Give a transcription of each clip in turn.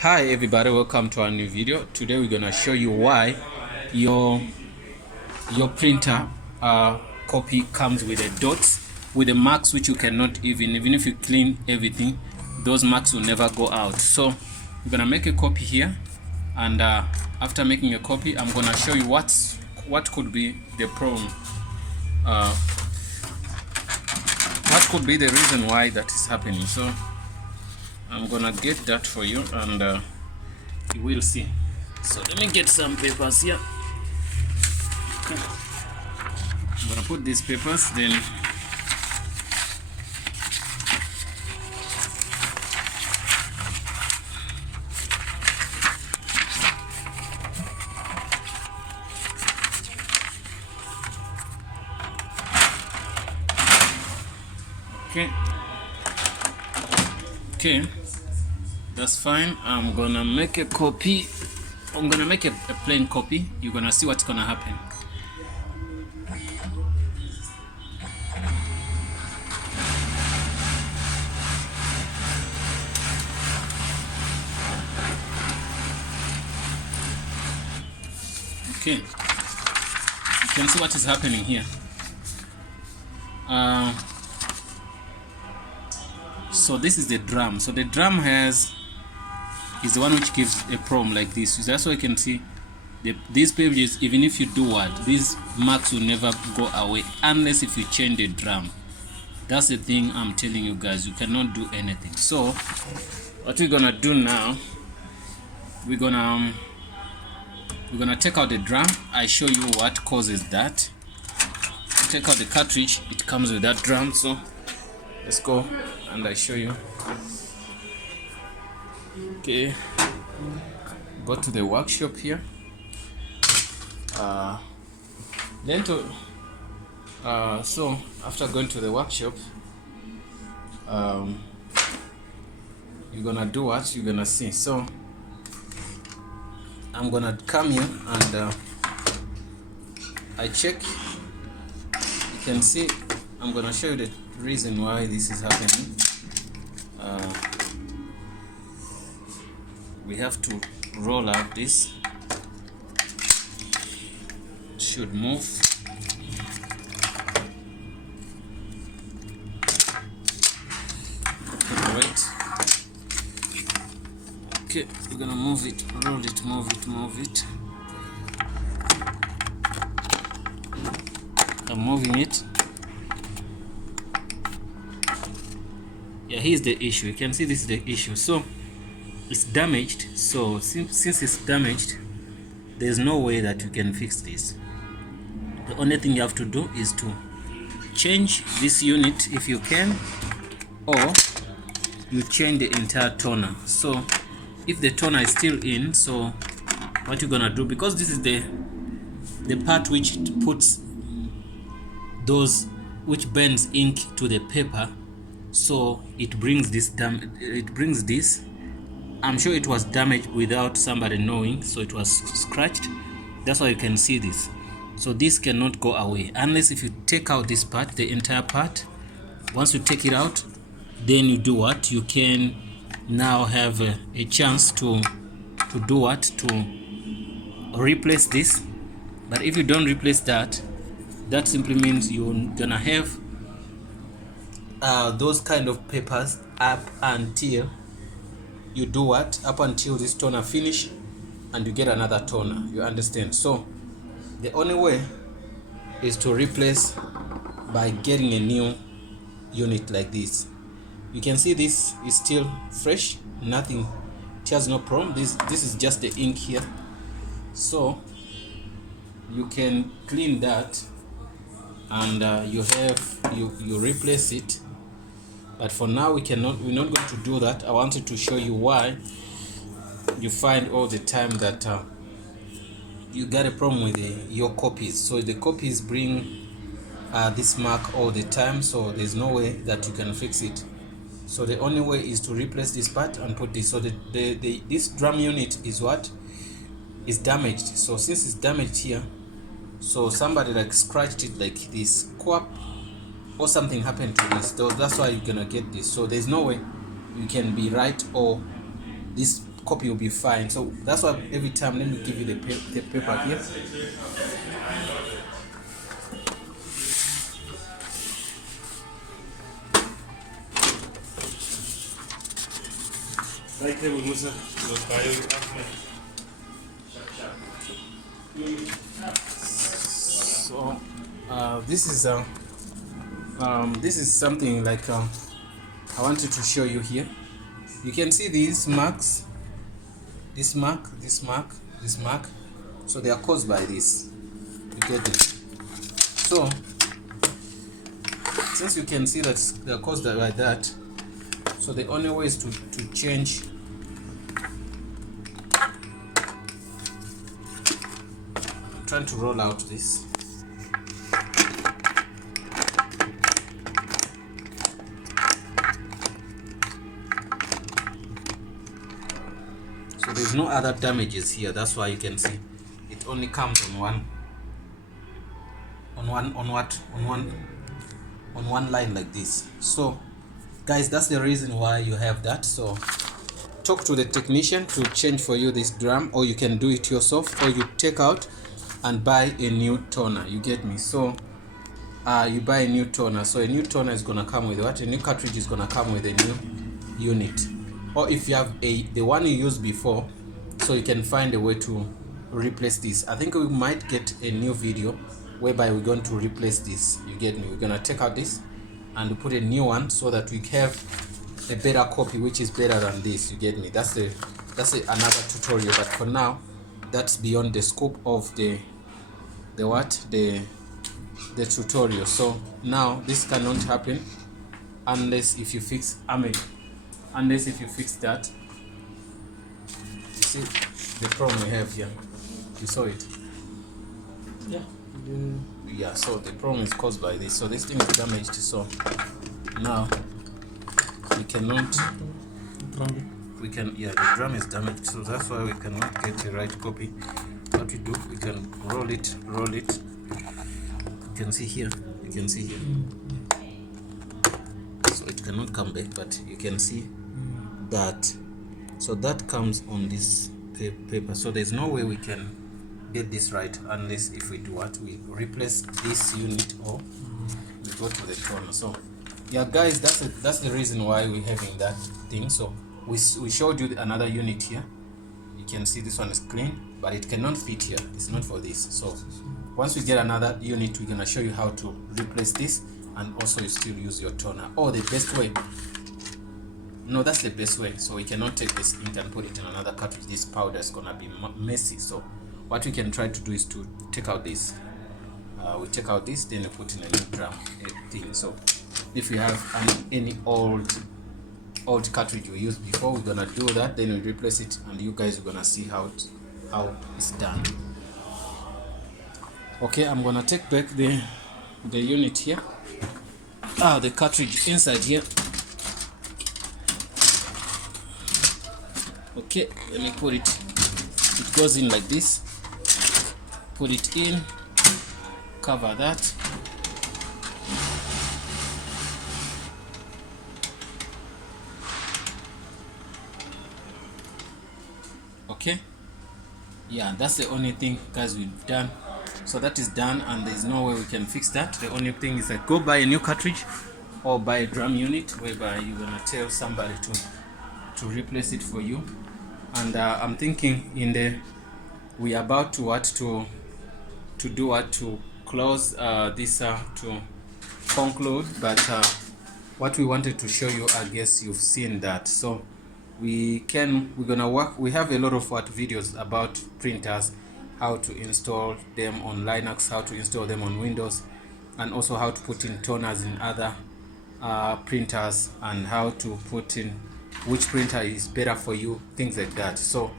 Hi everybody, welcome to our new video. Today we're gonna show you why your printer copy comes with a dots, with the marks which you cannot even if you clean everything, those marks will never go out. So we're gonna make a copy here, and after making a copy, I'm gonna show you what could be the problem, what could be the reason why that is happening. So I'm gonna get that for you, and you will see. So let me get some papers here. Okay. I'm gonna put these papers, then okay, that's fine. I'm gonna make a copy. I'm gonna make a plain copy. You're gonna see what's gonna happen. Okay, you can see what is happening here. So this is the drum. So the drum is the one which gives a problem like this. That's why you can see these pages, even if you do what, these marks will never go away unless if you change the drum. That's the thing I'm telling you guys, you cannot do anything. So what we're gonna do now, we're gonna take out the drum. I show you what causes that. Take out the cartridge, it comes with that drum. So let's go and I show you. Okay, go to the workshop here. So after going to the workshop, you're gonna do what you're gonna see. So I'm gonna come here and I check. You can see I'm gonna show you the reason why this is happening. We have to roll out this. It should move. Okay, right. Okay, we're gonna move it, roll it, move it. I'm moving it. Yeah, here's the issue. You can see this is the issue. So it's damaged. So since it's damaged, there's no way that you can fix this. The only thing you have to do is to change this unit if you can, or you change the entire toner. So if the toner is still in, so what you're gonna do, because this is the part which puts those, which bends ink to the paper, so it brings this I'm sure it was damaged without somebody knowing, so it was scratched. That's why you can see this. So this cannot go away unless if you take out this part, the entire part. Once you take it out, then you do what? You can now have a chance to do what? To replace this. But if you don't replace that, that simply means you're gonna have those kind of papers up until you do what? Up until this toner finish and you get another toner. You understand? So the only way is to replace by getting a new unit like this. You can see this is still fresh, nothing, it has no problem. This is just the ink here. So you can clean that and you replace it. But for now we're not going to do that. I wanted to show you why you find all the time that you got a problem with your copies. So the copies bring this mark all the time, so there's no way that you can fix it. So the only way is to replace this part and put this. So this drum unit is what? Is damaged. So since it's damaged here, so somebody like scratched it like this, quap, or something happened to this. That's why you're gonna get this. So there's no way you can be right, or this copy will be fine. So that's why every time, let me give you the paper here. So this is something like I wanted to show you here. You can see these marks, this mark, this mark, this mark. So they are caused by this. You get it? So since you can see that they are caused by that, so the only way is to change. I'm trying to roll out this. So there's no other damages here. That's why you can see it only comes on one line like this. So guys, that's the reason why you have that. So talk to the technician to change for you this drum, or you can do it yourself, or you take out and buy a new toner. You get me? So you buy a new toner. So a new toner is gonna come with what? A new cartridge is gonna come with a new unit. Or if you have the one you used before, so you can find a way to replace this. I think we might get a new video whereby we're going to replace this. You get me? We're gonna take out this and put a new one so that we have a better copy, which is better than this. You get me? That's another tutorial, but for now that's beyond the scope of the tutorial. So now this cannot happen unless if you fix unless if you fix that. You see the problem we have here? You saw it? Yeah, so the problem is caused by this. So this thing is damaged. So now we cannot, the drum is damaged, so that's why we cannot get the right copy. What we do, we can roll it. You can see here, so it cannot come back, but you can see that. So that comes on this paper. So there's no way we can get this right unless if we do what? We replace this unit, or we go to the toner. So yeah guys, that's the reason why we're having that thing. So we showed you another unit here. You can see this one is clean, but it cannot fit here. It's not for this. So once we get another unit, we're gonna show you how to replace this, and also you still use your toner. Or the best way, no, that's the best way. So we cannot take this ink and put it in another cartridge. This powder is gonna be messy. So what we can try to do is to take out this. We take out this, then we put in a new drum thing. So if we have any old cartridge we used before, we're gonna do that, then we replace it, and you guys are gonna see how it's done. Okay, I'm gonna take back the unit here, the cartridge inside here. Okay, let me put it goes in like this. Put it in, cover that. Okay, yeah, that's the only thing guys we've done. So that is done, and there's no way we can fix that. The only thing is that go buy a new cartridge or buy a drum unit, whereby you're gonna tell somebody to replace it for you. And I'm thinking we are about to close this to conclude, but what we wanted to show you, I guess you've seen that. So we're gonna work. We have a lot of videos about printers, how to install them on Linux, how to install them on Windows, and also how to put in toners in other printers, and how to put in which printer is better for you, things like that. So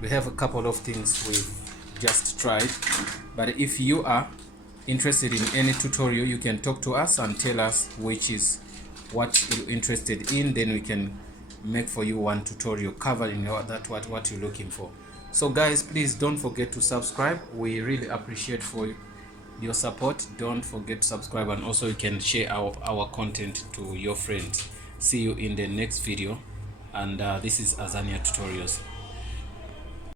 we have a couple of things we've just tried, but if you are interested in any tutorial, you can talk to us and tell us which is what you're interested in, then we can make for you one tutorial covering what you're looking for. So guys, please don't forget to subscribe. We really appreciate for your support. Don't forget to subscribe, and also you can share our content to your friends. See you in the next video, and this is Azania Tutorials.